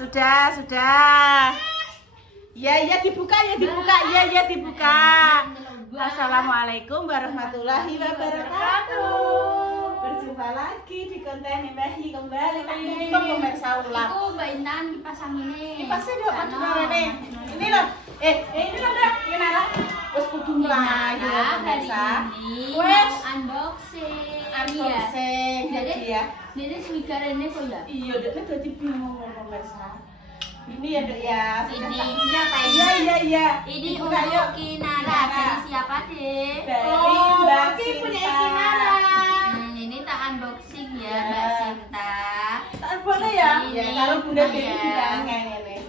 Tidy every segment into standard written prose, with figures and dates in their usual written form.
Sudah. Ya dibuka. Ya dibuka. Assalamualaikum warahmatullahi wabarakatuh. Berjumpa lagi di konten Mbah kembali lagi pemirsa ulang. Itu Mbak Intan dipasang ini. Dipasang dong Pak Jumare. Ini loh. Ini loh Mbak. Ini lah. Wes kudu mlayu pemirsa. Wes unboxing. Jadi ya. Ini swigarene kok ya? Iya, dekne dadi bingung pemirsa. Ini ya Dek ya. Ini apa ini? Iya. Ini untuk Kinara. Dari siapa, Dek? Dari Mbak Sinta. Ini tak unboxing ya, Mbak Sinta. Tak boleh ya? Ya, kalau Bunda Dewi bilang ngene.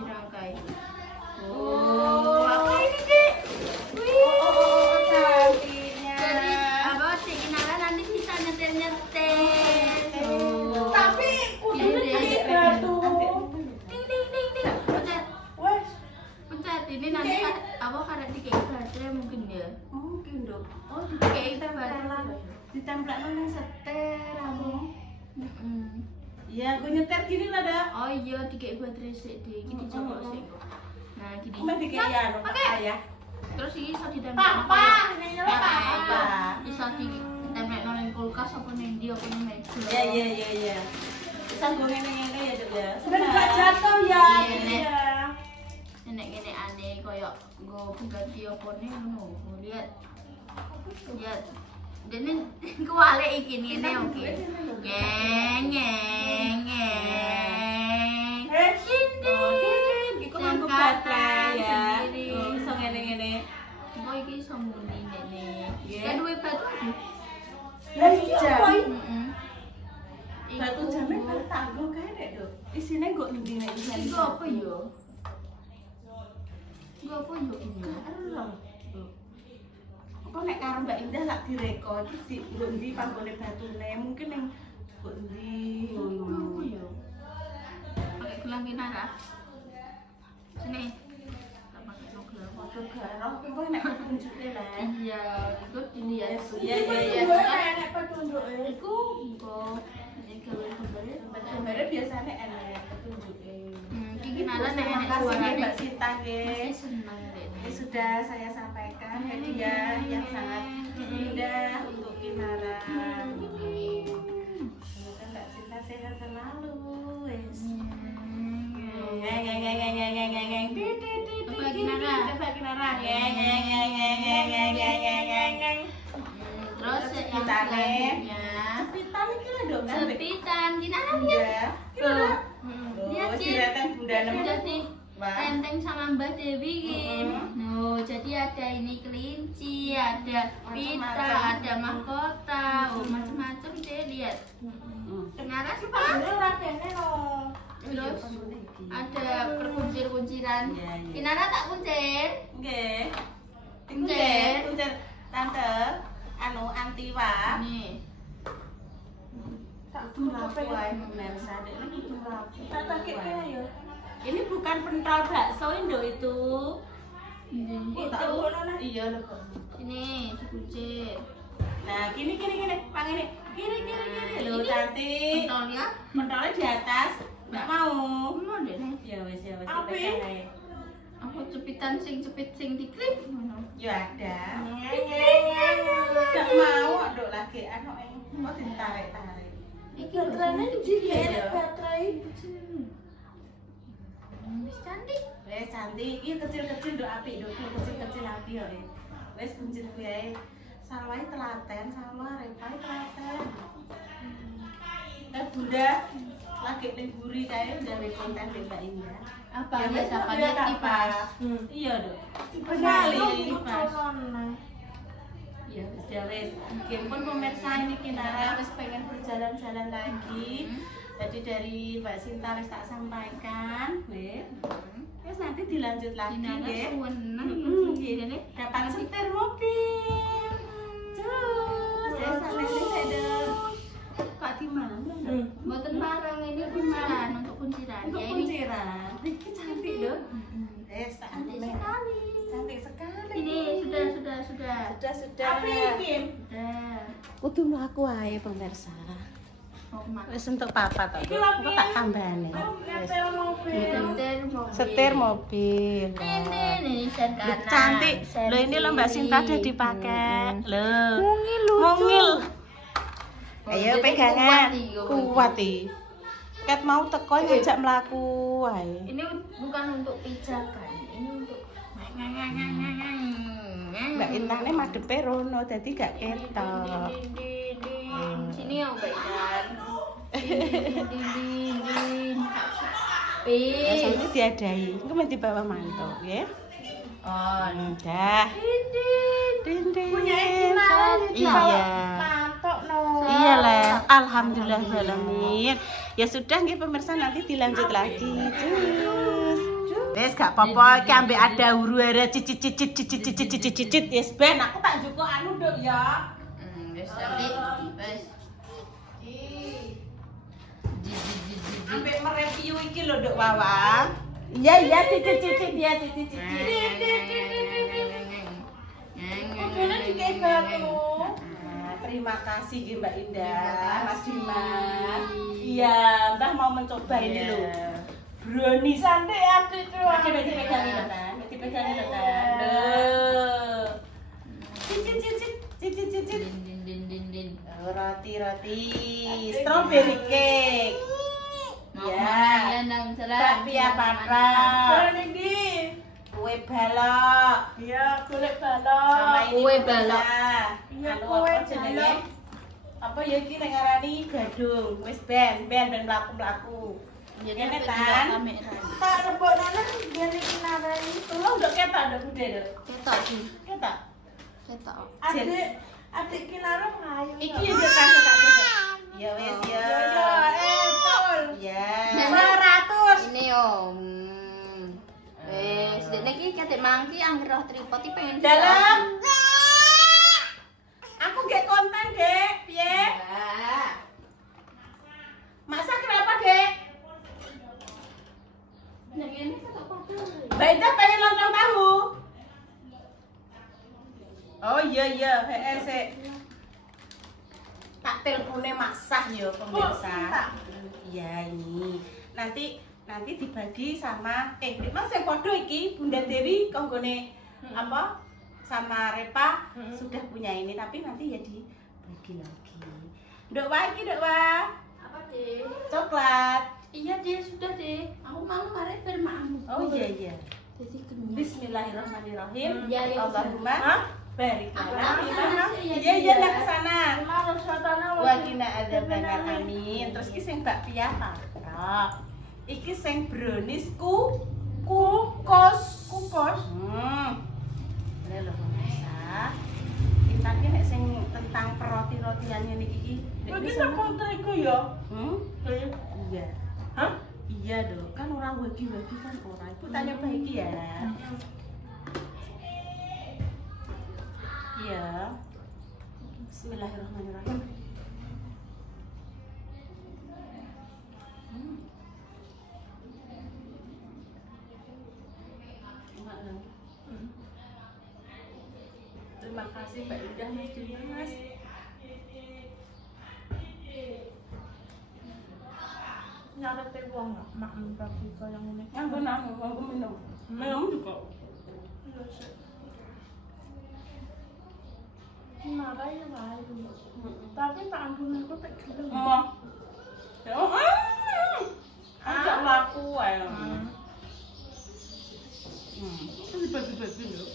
Dirangkai. Apa ini, Dek? Cantiknya. Jadi, apa Dek Kinara nanti bisa nyetel-nyetel. Tapi kudu dikit batu. Ini nanti apa karena dikei baterai mungkin ya? Mungkin dong. Oh, dikei baterai. Ditempelkan nang setir aku. Iya, aku nyetir gini lah dah. Oh iya, dikei baterai sik deh. Iki dicoba sik kok. Nah, gini. Cuma dikei ya, ayah. Terus iki iso ditempel. Papa, ini Papa. Iso ditempel nang kulkas apa ning ndi apa ning meja. Iya. Sanggo ngene-ngene ya, Dek ya. Ben gak jatuh ya. Iya. Nek ngene aneh koyo nggo ganti opone ngono. Lihat. Dene kuwale iki ngene oke. Ngeng. Iku nganggo baterai ya. Oh, iso ngene-ngene. Kok iki iso muni ngene. Ya duwe batu. Lah iya. Heeh. Batu jame kan tanggo kae Dek, Dok. Isine kok ndi nek isine. Iku apa ya? Gak apa yuk ini? Apa nek karo Mbak Indah lak direkod di ndi panggone batune mungkin ning ndi Apa ya? Pakai gelang Kinara. Sini. Tak pakai gelang. foto garong apa nek tunjuke lah. Iya, itu dilihat. Iya. Nek petunjuke Iku kok ini gawe gambar biasane enek petunjuke. Iki Kinara nek enek Terima kasih suarane. Mbak Sinta nggih. Seneng deh. Ini sudah saya sampaikan hadiah yang sangat indah untuk Kinara. Semoga Mbak Sinta sehat selalu. Wes. Coba Kinara. Terus yang selanjutnya Sepitan iki lho dong. sepitan Kinara lihat. Tuh. Lihat Wes Cid. direten Bunda nemu. Jadi tenteng sama Mbak Dewi gini. No, jadi ada ini kelinci, ada pita, ada mahkota, macam-macam deh lihat. Kinara suka. Terus ada perkuncir-kunciran. Kinara tak kuncir. Nggih. Kuncir. Kuncir tante antiwa. Nih. Tak mlaku ae pemirsa, Dek iki mlaku. Tak takekke ya. Ini bukan pentol bakso Indo itu. Itu. Iya lho. Ini dikuncir. Nah, gini. Pangene. Kiri. Lho, cantik. Pentolnya. Pentolnya di atas. Enggak mau. Mau deh nih. Ya wis. Apa? Aku cepitan sing diklip. Ya ada. Enggak mau, Dok, lagi anu kok ditarik-tarik. Iki baterainya jadi enak baterai. Cantik. Wes cantik. Iki kecil-kecil Dok apik, Dok. Kecil-kecil apik ya. Wes kuncir kuwi salwahe telaten, salwa repai telaten. Bunda lagi liburi kae gawe konten Mbak Indah. Apa ya sapanya kipas? Iya, Dok. Sekali Kipas. Ya wis. Mungkin pun pemirsa ini Kinara wis pengen berjalan-jalan lagi. Jadi dari Mbak Sinta wis tak sampaikan, nggih. Terus nanti dilanjut lagi nggih. Nggih. Dapat setir mobil. Cus. Wis sampai sini Kak di mana? Mboten parang ini kunciran untuk kunciran. Untuk Ya, kunciran. Ini cantik loh. Tak cantik sekali. Cantik sekali. Ini sudah. Sudah. Apa ini? Sudah. Kudu mlaku ae pemirsa. Oh, mak. Wis untuk papa to. Kok tak tambahane. Setir mobil. Ini sen kanan. Cantik. sen Loh ini loh Mbak kiri. Sinta udah dipakai. Loh. Mungil. Ayo pegangan. Kuat ih. Kat mau teko ngajak mlaku wae. Ini bukan untuk pijakan, ini untuk Mbak Intan ini madepe rono dadi gak ketok. Sini ya Mbak Intan. Ini diadai. Engko men dibawa mantu, ya. Oh, Udah. Dinding. Punya Kinara Iya. Mantok no. Iya lah, alhamdulillah alamin. Ya sudah nggih pemirsa nanti dilanjut lagi. Cus. Wes gak apa-apa iki ambek ada huru-hara cicit. Yes ben aku tak njukuk anu nduk ya. Wes tapi wes. Ambek mereview iki lho nduk Wawa. Iya cicit ya cicit. Terima kasih nggih Mbak Indah, Mas Dimas. Iya, Mbah mau mencoba ini loh. Brownie santai aku tuh. Oke, berarti pegangin loh, Tan. Berarti pegangin loh, Tan. Loh. Cicit. Oh, roti. Strawberry cake. Ya. Bakpia patra. Kue balok. Iya, golek balok. Sama ini Kue balok. Iya, Anu kue apa jenenge? balok. Apa ya iki nek ngarani gadung. Wis ben mlaku-mlaku. Ngene Tan. Tak rebokane biar iki narai. Tolong nduk ketok nduk bude nduk. Ketok sih. Ketok. Ketok. Adik Kinara ngayu. Iki yo nduk kan tak ketok. Ya wis ya. Betul. Ya. 200. Ini om. Sedene iki katik mangki angger roh tripod iki pengen Dalam. Aku gak konten, Dek. Piye? Masak kenapa, Dek? Yang ini ketok padha. Mbak Indah pengen lontong tahu. Oh iya, sik. Tak telpone masak yo pemirsa. Iya ini. Nanti dibagi sama Mas yang podo iki Bunda Dewi konggone apa? Sama Repa sudah punya ini tapi nanti ya dibagi lagi. Nduk Wah iki Nduk Wah. Apa, Dek? Coklat. Iya, Dek, sudah, Dek. Aku mau kemarin bermakmu. Oh iya. Jadi kenyang. Bismillahirrahmanirrahim. Ya, ya, Allahumma barik Aku lana. tak Iya nak kesana. Harus satana Wa kina adzabannar amin. Terus iki sing bakpia patra. Iki sing brownies kukos. Ini lho pemirsa. Kita ki nek sing tentang peroti-rotian ngene iki. Iki tak kontriku ya. Iya. Hah? Iya dong, kan orang wagi-wagi kan orang. Ibu tanya baik ya. Iya. Bismillahirrahmanirrahim. Terima kasih Mbak Indah Mas Dimas. Nyarete wong mak mbaki kaya ngene. Nganggo minum. Minum juga. Iya sih. Kinara ya wae. Tapi tak ambunanku tak gelem. Emang. Ajak laku wae. Itu dibagi-bagi lho.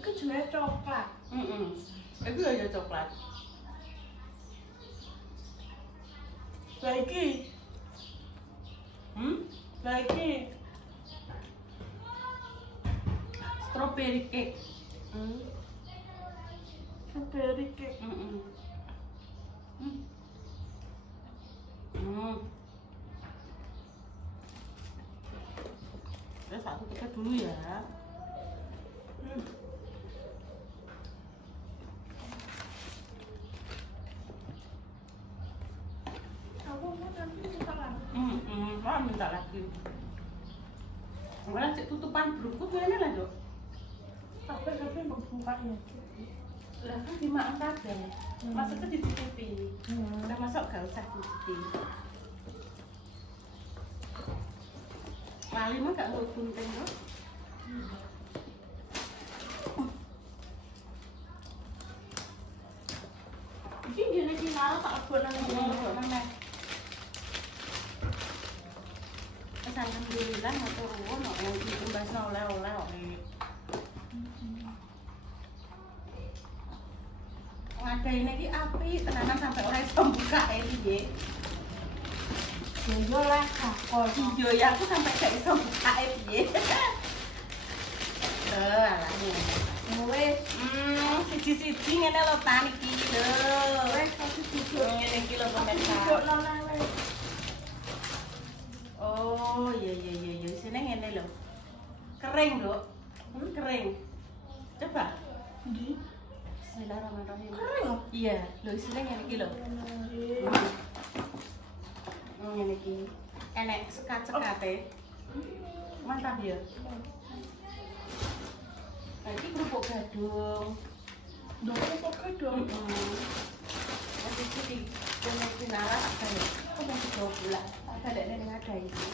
Iku jenenge coklat. Itu aja coklat. Baiki. Baiki. Strawberry cake. Strawberry cake. Terus aku kita dulu ya. Aku mau nanti kita lagi. Mau minta lagi. Malah cek tutupan berukut ini lah dok. Tapi membuka ya. Lah kan dimakan kabeh. Maksudnya ditutupi. Udah masuk gak usah ditutupi. Lali mah gak nggo gunting loh. Iki ngene iki nara tak lebok nang ngene. Alhamdulillah matur nuwun nek ditumbasno oleh-oleh kok. Ngadaine iki apik tenanan sampai ora iso bukake piye. Yo lah kakor. Iya ya aku sampai gak iso bukake piye. Alah. Wes, Siji-siji ngene lho Tan iki lho. wes aku duduk. Ngene iki lho Duduk pemirsa. nang wes. Oh, iya. Sini ngene lho. Kering, Dok. Kering. Coba. Ndi? Bismillahirrahmanirrahim. Kering. Iya, lho isine ngene iki lho. Ngene iki. Enek sekat-sekate. Mantap ya. Nah, iki kerupuk gadung. Ndok kok kedong. Wis iki di kene pinara tak gawe. Kok mau 3 bulan. Tak gadekne ning ada iki.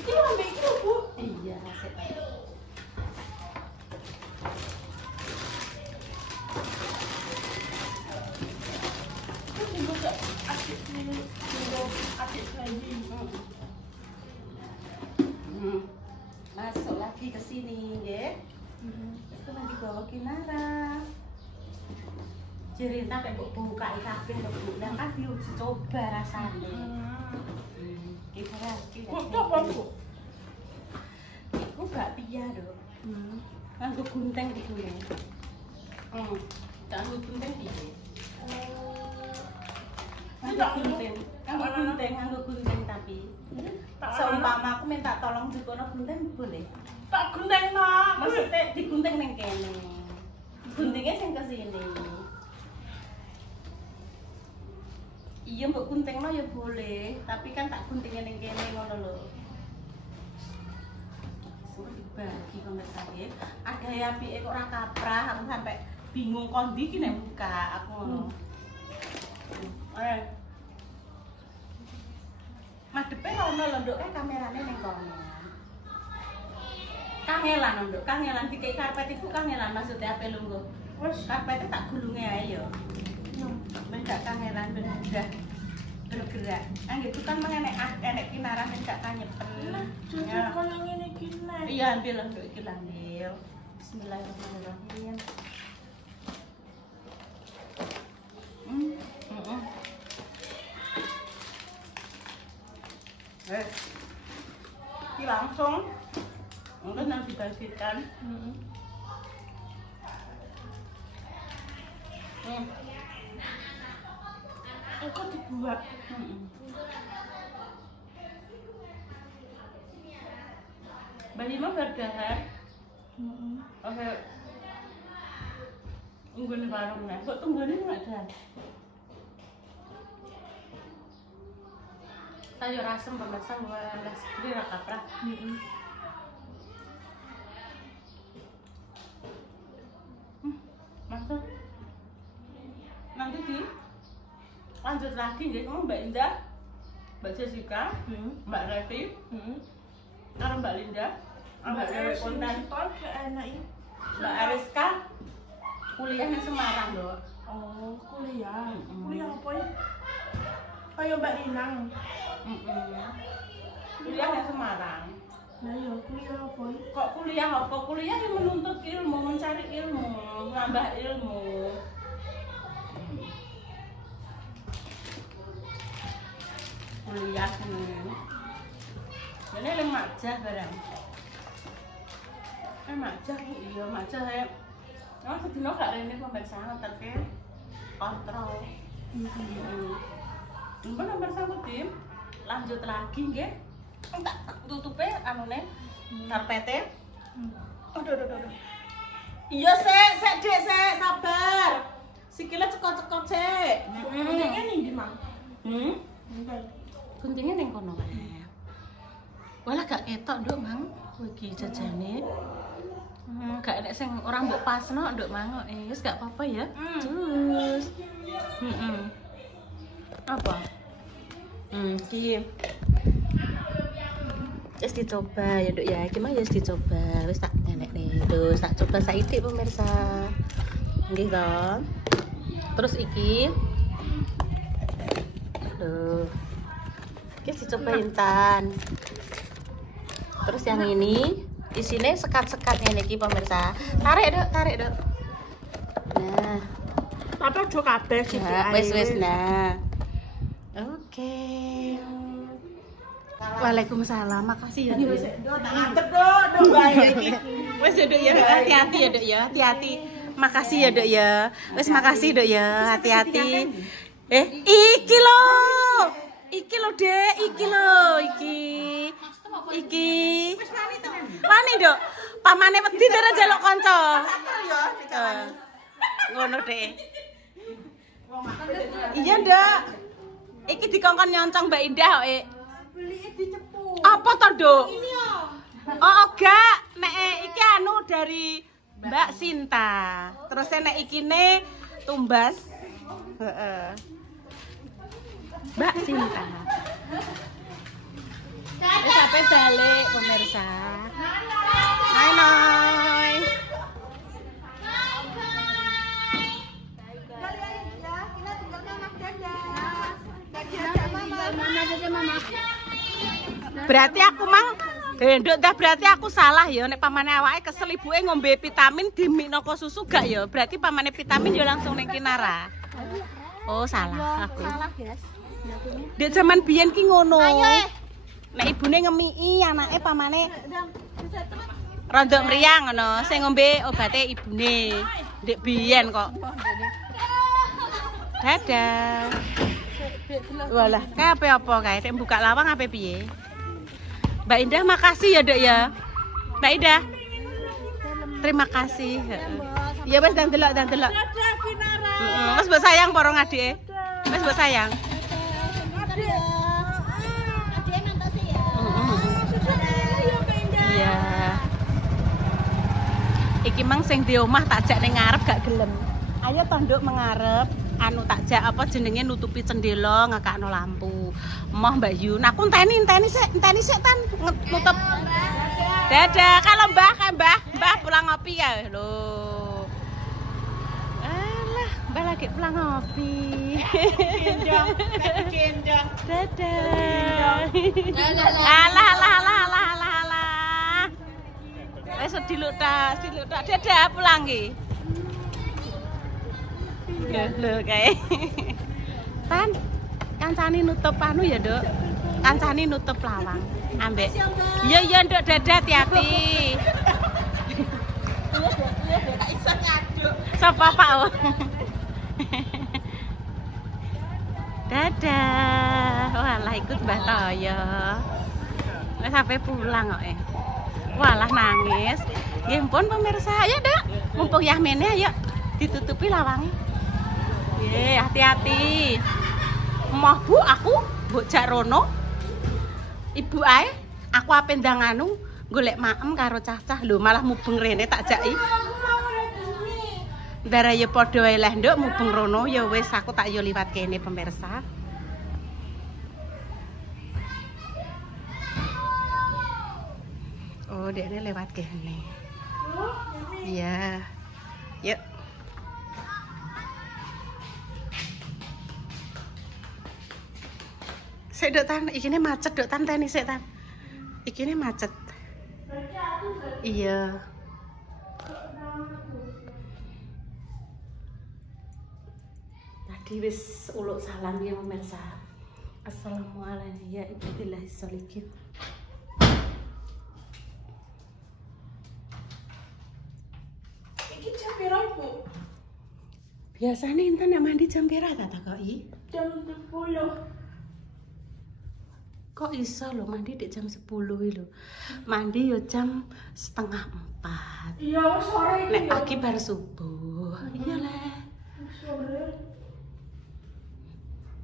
Iki lambe iki lho, Bu. Iya, sik. Terus juga gak asik nih. Asik lagi. Masuk lagi ke sini, nggih. Itu nanti bawa kinara. Cerita kayak buka kabeh lho, Bu. Lah kan diuji coba rasane. Iki Kok apa, Bu? Iku bakpia, Dok. Nganggo gunting iku ya. Nganggo gunting piye? Nganggo gunting tapi. Seumpama aku minta tolong dikono gunting boleh. Tak gunting nak. Maksudnya digunting ning kene. Guntingnya sing ke sini. Iya mbok guntingno ya boleh, tapi kan tak guntingnya ning kene ngono lho. Suruh dibagi pemirsa nggih. Ada apike kok ora kaprah, aku sampai bingung kondi iki nek buka aku ngono. Madepe ono lho nduk kae kamerane ning kono. Kangelan nduk, kangelan dikek karpet iku kangelan maksudnya ape lungguh. Wes, Karpetnya tak gulunge ae yo. Men gak kangelan ben udah bergerak. Gitu kan enek kinaran yang gak kanyepen. nah, jadi koyo ngene iki nek. Iya, ambil lho nduk iki ambil. Bismillahirrahmanirrahim. Ini langsung mungkin nanti dibagikan. Engko dibuat. Mbak Hima berdahar. Oke. Nggone warung nek kok tunggone enggak ada. Sayur asem pemirsa wala segede ra kaprah. Mantap. Nanti lanjut lagi nggih sama Mbak Indah, Mbak Jessica, Mbak Revi, karo Mbak Linda, Mbak Dewi Kontan, Mbak Ariska, kuliahnya Semarang loh. Oh, kuliah. Kuliah apa ya? Kayak Mbak Rinang. Kuliahnya Semarang. Nah, ya kuliah apa ya? Kok kuliah apa? Kuliah yang menuntut ilmu, mencari ilmu, nambah ilmu. Kuliah ini lemajah barang. Majah iya majah ya. Emang sedino gak rene pemeriksaan tapi kontrol. Mbak nomor satu tim lanjut lagi nggih. Tak tutupe anune karpete. Aduh. Iya sik Dek, sik sabar. Sikile cekot-cekot sik. Guntingnya nih di mana? Guntingnya ning kono kae. Walah gak ketok, Nduk, Mang. Kowe iki jajane. Gak ada sing orang mbok pasno, Nduk, Mang. Wis gak apa-apa ya. Terus. Apa? Iki. Wis dicoba ya, Duk ya. Iki mah ya wis dicoba. Wis tak nenek nih. Terus tak coba saidik pemirsa. Nggih kan? Terus iki tuh. Iki dicoba Intan. Terus yang ini isinya sekat-sekat ini iki pemirsa. Tarik, Duk. Nah, Apa jo kabeh sih? nah wis nah. Oke. Waalaikumsalam. Makasih ya, Duk. Tak ngadep Duk bae iki. Wes ya, Duk ya. Hati-hati ya, Duk ya. Hati-hati. Makasih ya, Duk ya. Wes makasih, Duk ya. Hati-hati. Iki lho. Iki lho, Dek. Iki lho, iki. Wani, Duk. Pamane wedi dene jaluk kanca. Ngono, Dek. Iya, Duk. Iki dikongkon nyoncong Mbak Indah kok, Beli dicepu. Apa to, Duk? Ini yo. Oh, gak. Nek iki anu dari Mbak Sinta. Terus nek ikine tumbas. Heeh. Mbak Sinta. Wis sampai balik pemirsa. Hai, Noy. Berarti aku mang Nduk dah berarti aku salah ya nek pamane awake kesel ibuke ngombe vitamin dimikno kok susu gak ya. Berarti pamane vitamin yo langsung ning Kinara. Oh, salah aku. Salah, guys. Dek zaman biyen ki ngono. Nek ibune ngemiki anake pamane rondok mriyang ngono, sing ngombe obate ibune. Dek biyen kok. Dadah. Walah, kae apa kae? Nek buka lawang apa piye? Mbak Indah makasih ya, Dek ya. Mbak Indah. Terima kasih. Ya wis dan delok. Dadah Kinara. Wis mbok sayang porong adike. Wis mbok sayang. Iya. Iki mang sing di omah tak jak ning ngarep gak gelem. Ayo tanduk mengarep. Anu tak jak apa jenenge nutupi cendela ngakakno lampu. Moh Mbak Yun, aku enteni sik tan nutup. Dadah, kalau Mbah pulang ngopi ya lho. Alah, Mbah lagi pulang ngopi. Gendong. Dadah. Alah. Wes diluk ta. Dadah pulang ki. Lho kae. Tan, kancane nutup anu ya, Duk. Kancane nutup lawang. Ambek. Iya, Nduk, dadah hati-hati. Tak iso nyaduk. Sapa Pak? Dadah. Walah ikut Mbah Toyo. Wis sampai pulang kok. Walah nangis. Ya ampun pemirsa, ya, Duk. Mumpung Yahmene ayo ditutupi lawangnya. Ye, hati-hati. Moh Bu, aku mbok jak rono. Ibu ae, aku ape ndang anu golek maem karo cah-cah lho, malah mubeng rene tak jaki. Ndara ya padha wae lah, Nduk, mubeng rono ya wis aku tak yo liwat kene pemirsa. Oh, dekne lewat kene. Iya. Yuk. Sik Duk Tan, ikine macet Duk Tan teni sik Tan. Ikine macet. Iya. Tadi wis uluk salam ya pemirsa. Assalamualaikum ya ibadillah sholihin. Iki jam piro, Bu? Biasane Intan nek mandi jam pira ta takoki? Jam 10. Kok iso lho mandi di jam 10 lho. Mandi yo jam 3:30. Iya, sore iki. Nek pagi bar subuh. Iya Le. Sore.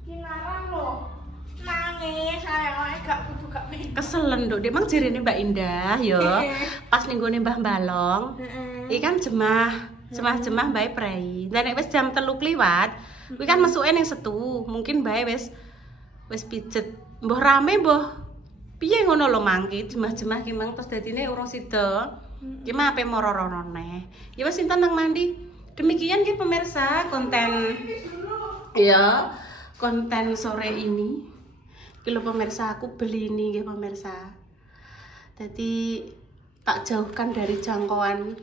Kinara lho. Nangis saya gak kudu gak mikir. Keselen Nduk, Dik mang jerene Mbak Indah yo. Pas ning gone Mbah Balong. Iki kan jemah bae prei. Lah nek wis jam 3 kliwat, kuwi kan mesuke ning setu. Mungkin bae wis pijet. Mbah rame mbah Piye ngono lho mangki, jemah-jemah ki mang terus dadine urung sida. Ki mah ape moro-rono neh. Ya wis sinten nang mandi. Demikian ki pemirsa konten ya, konten sore ini. Ki lho pemirsa aku beli ini nggih pemirsa. Jadi tak jauhkan dari jangkauan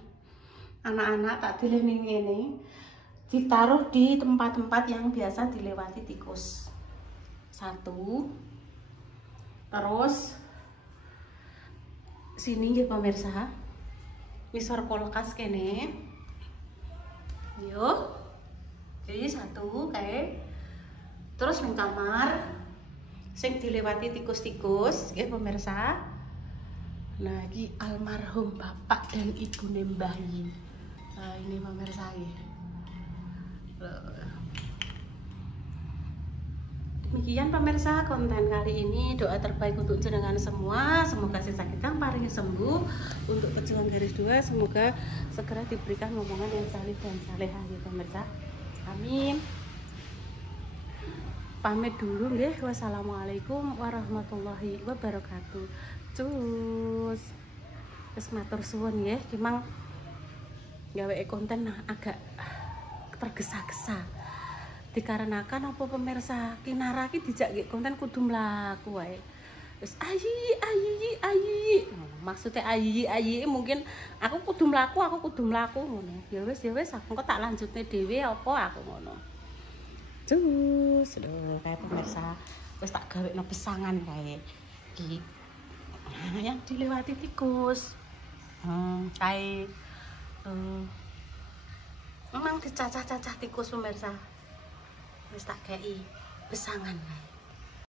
anak-anak, tak pilih ini ditaruh di tempat-tempat yang biasa dilewati tikus. 1, terus sini nggih pemirsa, ngisor kulkas kene yuk, jadi 1 kayak terus ning kamar sing dilewati tikus-tikus nggih pemirsa. Nah, ini almarhum bapak dan ibu Mbah Yi. Nah, ini pemirsa ya. Demikian pemirsa konten kali ini. Doa terbaik untuk jenengan semua. Semoga si sakit paling sembuh. Untuk pejuang garis 2 semoga segera diberikan ngomongan yang salih dan salehah ya pemirsa. Amin. Pamit dulu nggih. Wassalamualaikum warahmatullahi wabarakatuh. Cus, wis matur suwun nggih, kimang gawe konten agak tergesa-gesa. Dikarenakan apa pemirsa, Kinara ki dijak nggih konten kudu mlaku wae. Wis ayi. Maksudnya ayi mungkin aku kudu mlaku ngono. Ya wis aku kok tak lanjutne dhewe apa aku ngono. Cus, lho kae pemirsa, wis tak gawekno pesangan kae. Iki yang dilewati tikus kayak memang dicacah-cacah tikus pemirsa, wis tak kei pesangan.